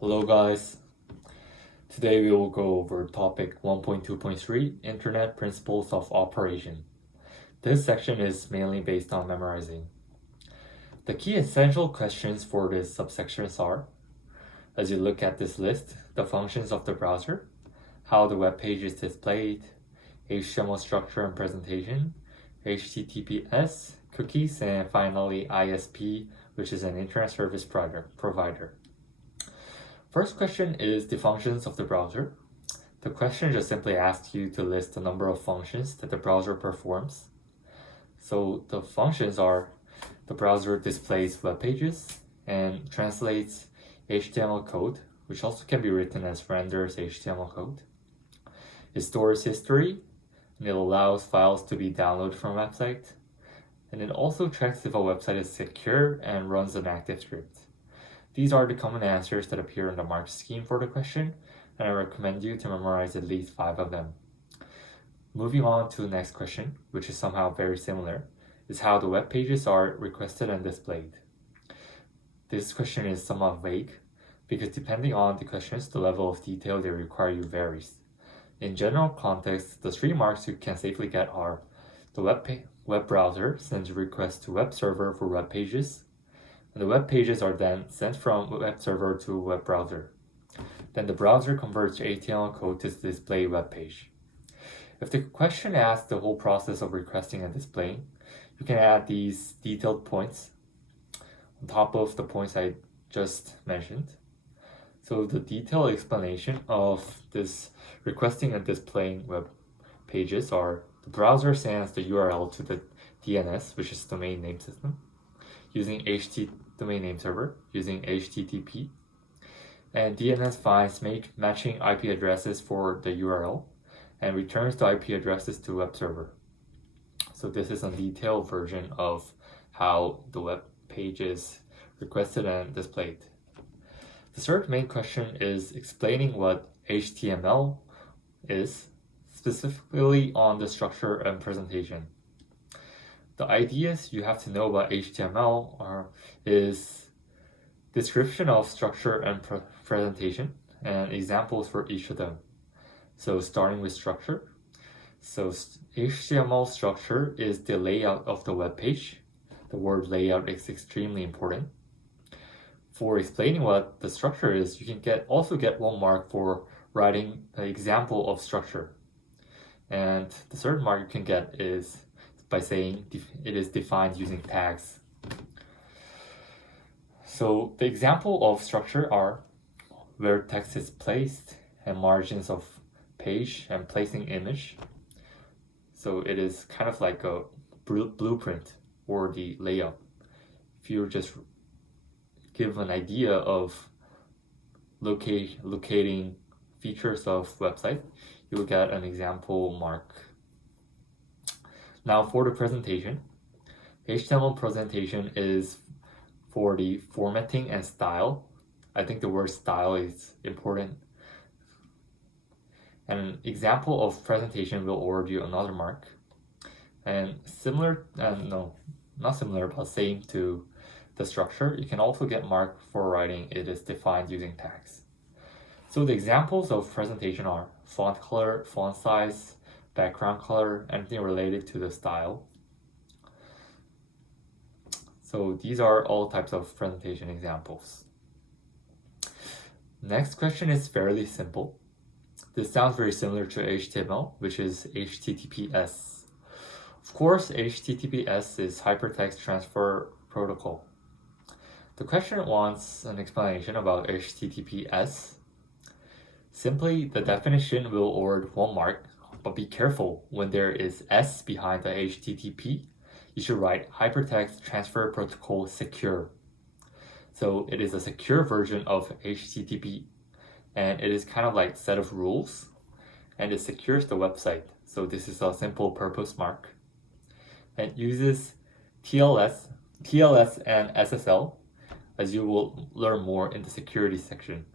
Hello guys, today we will go over topic 1.2.3 Internet Principles of Operation. This section is mainly based on memorizing. The key essential questions for this subsection are, as you look at this list, the functions of the browser, how the web page is displayed, HTML structure and presentation, HTTPS, cookies, and finally ISP, which is an internet service provider. First question is the functions of the browser. The question just simply asks you to list the number of functions that the browser performs. So the functions are: the browser displays web pages and translates HTML code, which also can be written as renders HTML code. It stores history, and it allows files to be downloaded from a website. And it also checks if a website is secure and runs an active script. These are the common answers that appear in the mark scheme for the question, and I recommend you to memorize at least 5 of them. Moving on to the next question, which is somehow very similar, is how the web pages are requested and displayed. This question is somewhat vague, because depending on the questions, the level of detail they require you varies. In general context, the 3 marks you can safely get are: the web browser sends requests to web server for web pages, and the web pages are then sent from web server to web browser. Then the browser converts HTML code to display web page. If the question asks the whole process of requesting and displaying, you can add these detailed points on top of the points I just mentioned. So the detailed explanation of this requesting and displaying web pages are: the browser sends the URL to the DNS, which is domain name system, using domain name server, using HTTP, and DNS finds matching IP addresses for the URL and returns the IP addresses to web server. So this is a detailed version of how the web page is requested and displayed. The third main question is explaining what HTML is, specifically on the structure and presentation. The ideas you have to know about HTML is description of structure and presentation, and examples for each of them. So starting with structure. So HTML structure is the layout of the web page. The word layout is extremely important. For explaining what the structure is, you can also get 1 mark for writing an example of structure. And the third mark you can get is by saying it is defined using tags. So the example of structure are where text is placed and margins of page and placing image. So it is kind of like a blueprint or the layout. If you just give an idea of locating features of website, you will get an example mark. Now for the presentation, HTML presentation is for the formatting and style. I think the word style is important. An example of presentation will award you another mark. And not similar, but same to the structure, you can also get mark for writing it is defined using tags. So the examples of presentation are font color, font size, background color, anything related to the style. So these are all types of presentation examples. Next question is fairly simple. This sounds very similar to HTML, which is HTTPS. Of course, HTTPS is Hypertext Transfer Protocol. The question wants an explanation about HTTPS. Simply, the definition will award 1 mark, but be careful when there is S behind the HTTP. You should write Hypertext Transfer Protocol Secure. So it is a secure version of HTTP, and it is kind of like set of rules, and it secures the website. So this is a simple purpose mark. And it uses TLS and SSL, as you will learn more in the security section.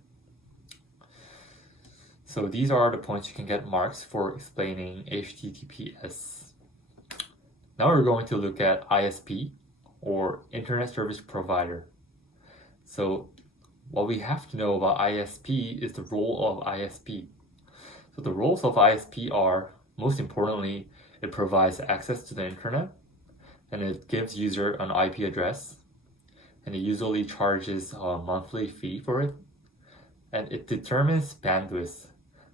So these are the points you can get marks for explaining HTTPS. Now we're going to look at ISP, or Internet Service Provider. So what we have to know about ISP is the role of ISP. So the roles of ISP are, most importantly, it provides access to the internet, and it gives user an IP address, and it usually charges a monthly fee for it, and it determines bandwidth.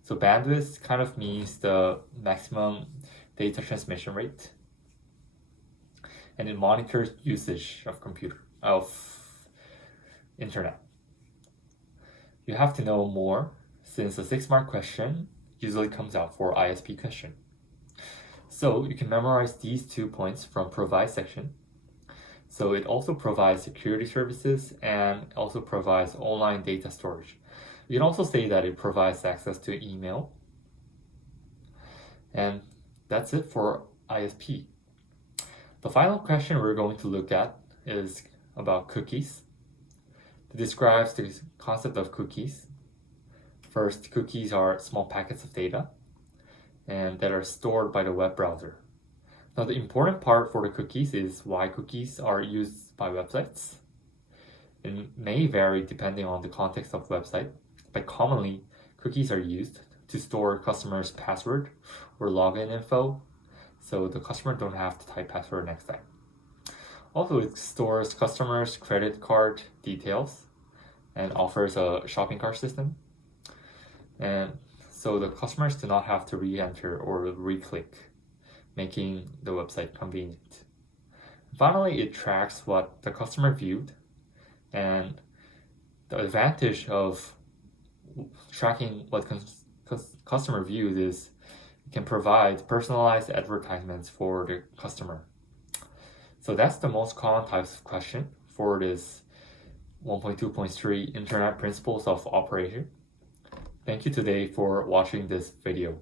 So bandwidth kind of means the maximum data transmission rate, and it monitors usage of internet. You have to know more since a 6-mark question usually comes out for ISP question. So you can memorize these 2 points from provide section. So it also provides security services and also provides online data storage. You can also say that it provides access to email. And that's it for ISP. The final question we're going to look at is about cookies. It describes the concept of cookies. First, cookies are small packets of data and that are stored by the web browser. Now, the important part for the cookies is why cookies are used by websites. It may vary depending on the context of the website, but commonly, cookies are used to store customers' password or login info, so the customer don't have to type password next time. Also, it stores customers' credit card details and offers a shopping cart system. And so the customers do not have to re-enter or re-click, making the website convenient. Finally, it tracks what the customer viewed, and the advantage of tracking what customer viewed is it can provide personalized advertisements for the customer. So that's the most common types of question for this 1.2.3 Internet Principles of Operation. Thank you today for watching this video.